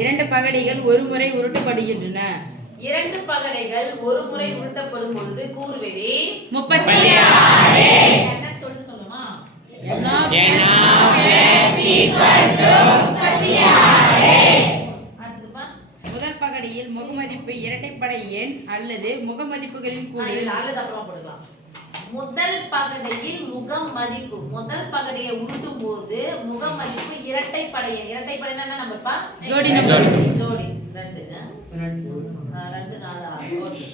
இரண்டு பகடைகள் ஒரு முறை உருட்டப்படுகின்றன. இரண்டு பகடைகள் ஒரு முறை உருட்டப்படும் பொழுது கூறுவெளி 36. என்ன சொல்லிட்டு சொல்லுமா? முதல் பகடையில் முகமதிப்பு இரட்டைப்படை எண் அல்லது முகமதிப்புகளின் கூடுதல். அப்புறமா போடலாம். முதல் பகடையில் முகமதிப்பு, முதல் பகடையை உருட்டும் போது முகமதிப்பு இரட்டைப்படை எண். இரட்டைப்படைனா என்ன நம்பர்ப்பா? ஜோடி நம்பர். ஜோடி 2 2 4 6. ஓகே.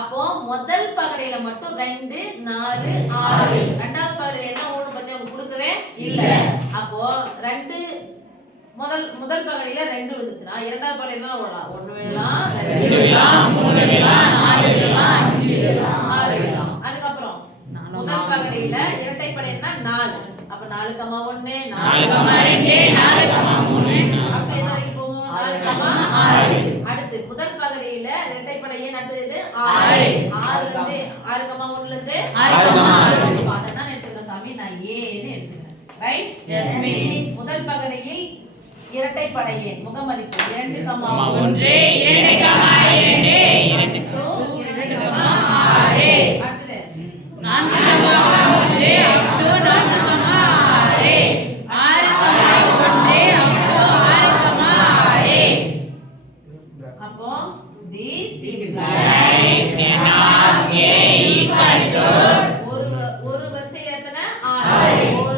அப்போ முதல் பகடையில மட்டும் 2 4 6. இரண்டாவது பகடையில என்ன ஓடும் பத்தி அவங்க கொடுக்கவே இல்ல. அப்போ 2 முதல் பகடையில 2 விழுந்துச்சுனா இரண்டாவது பகடையில என்ன ஓடலாம்? 1 விழலாம், 2 விழலாம், 3 விழலாம், 4 விழலாம், 5 விழலாம், 6 விழலாம். அதுக்கு அப்புறம் முதல் பகடையில இரட்டைப்படைன்னா 4. அப்ப 4, 1 4, 2 4, 3 அப்படியே வரைக்கும் போவோம். 4, 6. அடுத்து முதல் பகடையில இரட்டைப்படை எண் அடுத்தது 6. 6 ல இருந்து 6, 1 ல இருந்து 6. அதனால எடுத்துக்கிற சாமி நான் ஏன்னு எடுத்துக்கிறேன். ரைட்? Yes miss. முதல் பகடையில் இரட்டைப்படை எண் முகமதிப்பு 2, 1 2, 2, 2, 2, 6. அடுத்து 4, 1, 4, 6, 6. அப்போ this implies ஒரு வரிசையில எத்தனை? 6. 1 6 18.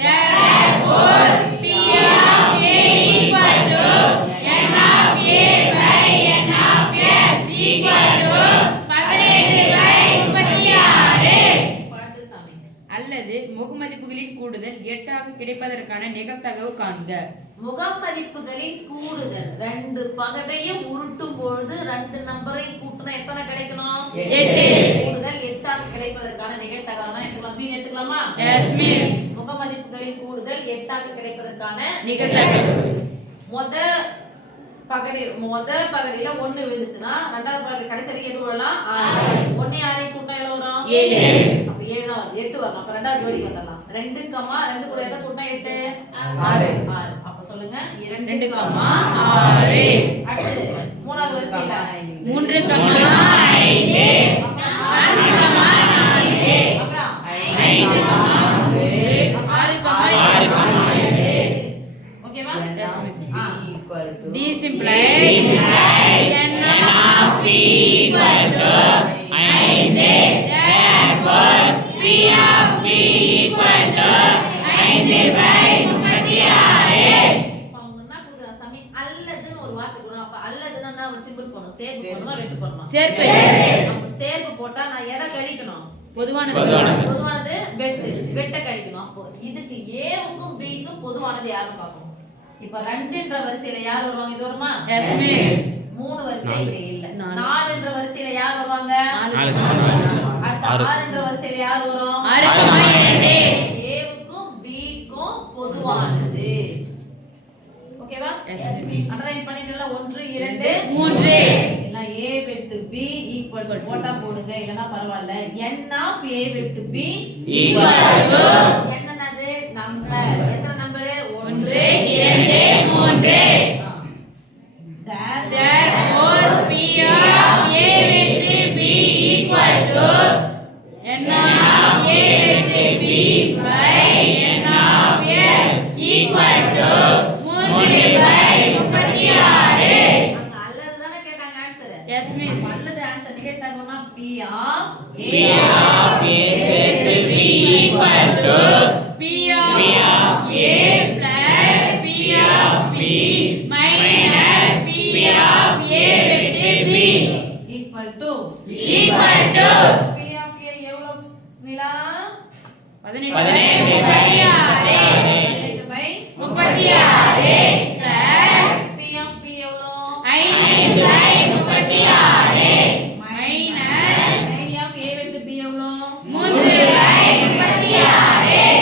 Therefore, P of A equal to N of A by N of S equal to 18/36. பாட்டு சாமி. அல்லது முகமதிப்புகளின் கூடுதல் 8 ஆக கிடைப்பதற்கான நிகழ்தகவு காண்க. முகமதிப்புகளின் கூடுதல் 2 பகடையும் உருட்டும் பொழுது 2 நம்பரை கூட்டினா எத்தனை கிடைக்கணும்? 8. கூடுதல் 8 ஆக கிடைப்பதற்கான நிகழ்தகவு எடுத்துக்கலாம். மீன் எடுத்துக்கலாமா? Yes miss. முகமதிப்புகளின் கூடுதல் 8 ஆக கிடைப்பதற்கான நிகழ்தகவு. முத பகடையில 1 விழுந்துச்சுன்னா இரண்டாவது பகடை கடைசி வரைக்கும் எது வரலாம்? 6. 1 6 கூட்டினா எவ்வளவு வரும்? 7. அப்ப 7 தான் வரும். 8 வரணும். அப்ப ரெண்டாவது ஜோடிக்கு வந்துடலாம். 2, 2 கூட எதை கூட்டினா 8? 6. அப்ப சொல்லுங்க 2, 6. அடுத்து மூணாவது வரிசையில 3, 5, 4, அப்புறம் 5, 6, 7. ஓகேவா? This implies N of P equal to 5. Therefore, P of P equal to 5/36. அவங்க என்ன புதுசா சாமி அல்லதுன்னு ஒரு வார்த்தை கூட. அப்ப அல்லதுன்னா நான் ஒரு சிம்பிள் போடணும். சேர்ப்பு போடணுமா வெட்டு போடணுமா? சேர்ப்பு. அப்ப சேர்ப்பு போட்டா நான் எதை கழிக்கணும்? பொதுவானது வெட்ட கழிக்கணும். அப்போ இதுக்கு ஏவுக்கும் பிக்கும் பொதுவானது யாரும் பார்க்கணும். இப்ப 2ன்ற வரிசையில யார் வருவாங்க? இது வருமா? Yes miss. 3 வரிசை இங்க இல்ல. 4ன்ற வரிசையில யார் வருவாங்க? 4. அடுத்து 6ன்ற வரிசையில யார் வரும்? 6, ஏவுக்கும் பிக்கும் பொதுவானது. ஓகேவா? அண்டர்லைன் பண்ணிட்டீங்களா? 1 2 3. இல்ல a வெட்டு b ஈக்குவல் டு போட்டா போடுங்க. இல்லனா பரவாயில்ல. n ஆஃப் a வெட்டு b ஈக்குவல் டு என்னது? நம்பர். எத்தனை number? 1 2, 3. Therefore, P of A வெட்டு B equal to N of A வெட்டு B by N of S equal to 3/36. அங்க அல்லது தான கேட்டாங்க ஆன்சர். Yes miss. அல்லது ஆன்சர் நிகழ்த்தாங்கன்னா P of A வெட்டு B equal to P of A plus P of B minus P of A வெட்டு B equal to P of A எவ்வளவு நிலா? 18 by 36 plus P of B எவ்வளவு? 5 by 36 minus P of A வெட்டு B எவ்வளவு? 3 by 36.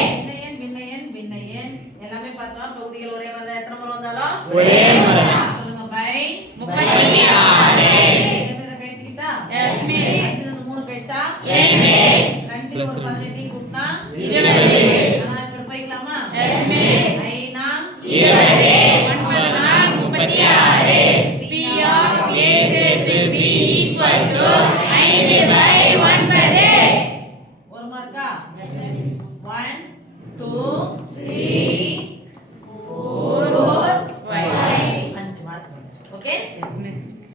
விண்ணையன் எல்லாமே பார்த்தா பகுதிகள் ஒரே மாதிரி எத்தனை முறை வந்தாலும் ஒரே முறை. சொல்லுங்க பை 36. எத்தனை கழிச்சுக்கிட்டா? Yes miss. 3 கழிச்சா 2 2 ஒரு 18 கூட்டினா 20. ஆனா இப்ப 2